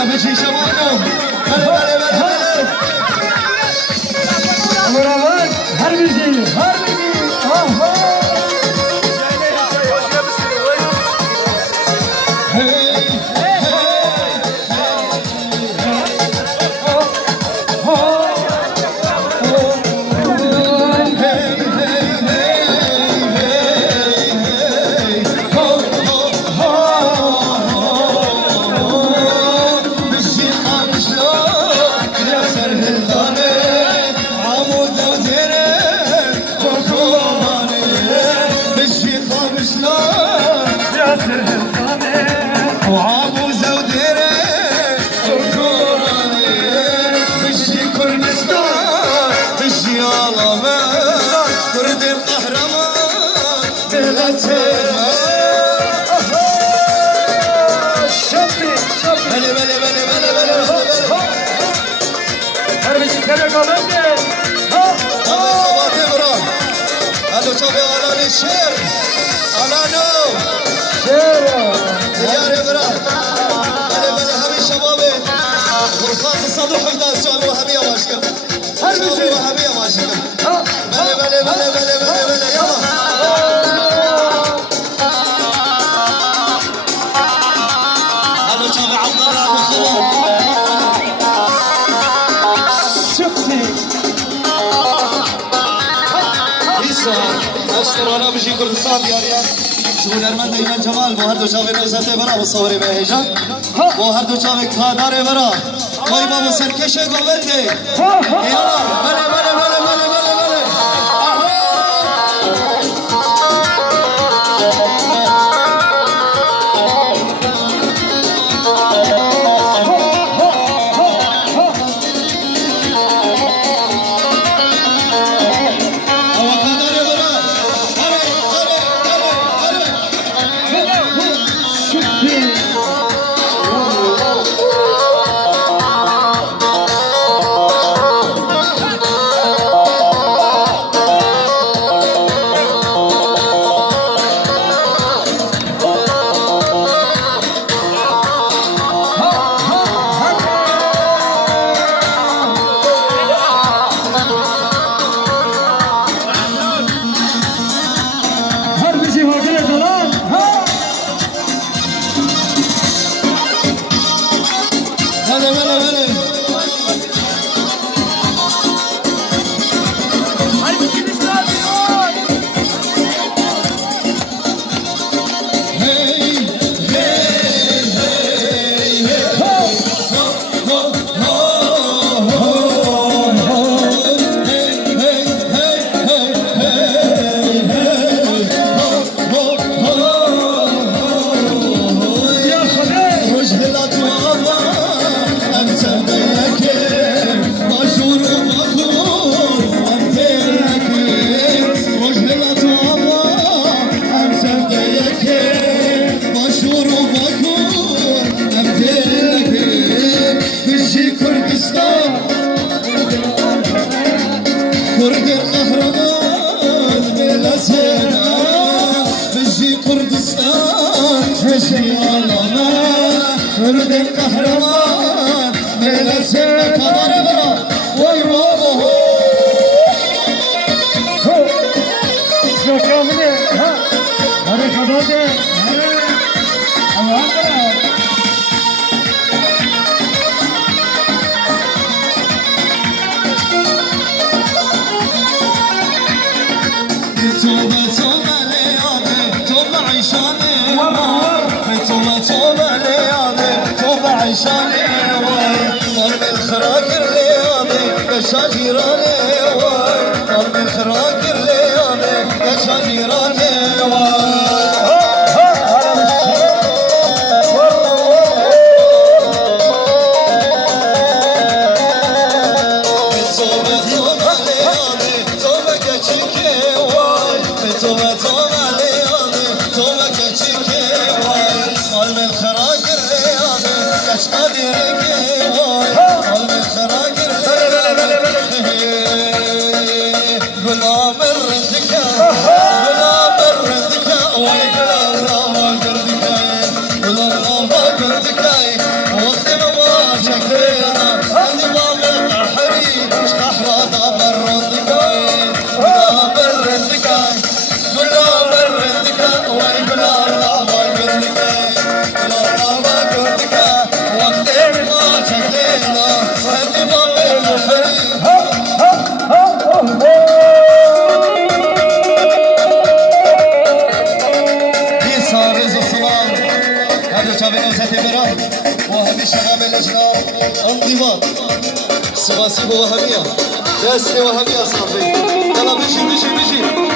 هلا بشي شبابو بله بله بله بله مرحبا هر بيجي شير علانو تجاري برا بله بله همي شبابي غرفات الصدر حمدان سؤال وهمية ماشكم سؤال وهمية ماشكم بله بله بله بله بله بله يلا هلو شابي عبد الله بالخلال شفتي اشتر انا بشي كردستان دياريا شو نرمن دايما جمال بو هر دو شاوي نوزته برا و صوري به هيجان بو هر دو شاوي کادار برا کوئی بابا سرکش گوبنده یالا بله بله بله بله بله بله ولد القهرمان من السنة ضربنا ويروضه اسمه كامله ها هذا خداده هذا توبة توبة ليالي توبة عيشاني توبة توبة ليالي توبة عيشاني ضرب الخراق الليالي يا جيراني ضرب الخراق الليالي يا جيراني وقت شكلنا عندي بابا حريم احراد برندكاي برندكاي قلنا برندكاي وقلنا برندكاي قلنا برندكاي وقتنا شكلنا عندي بابا حريم شعبنا وزاتي برا وهمي شغام الأجناب انضباط سواسي وهمية داسي وهمية صافي يلا بيجي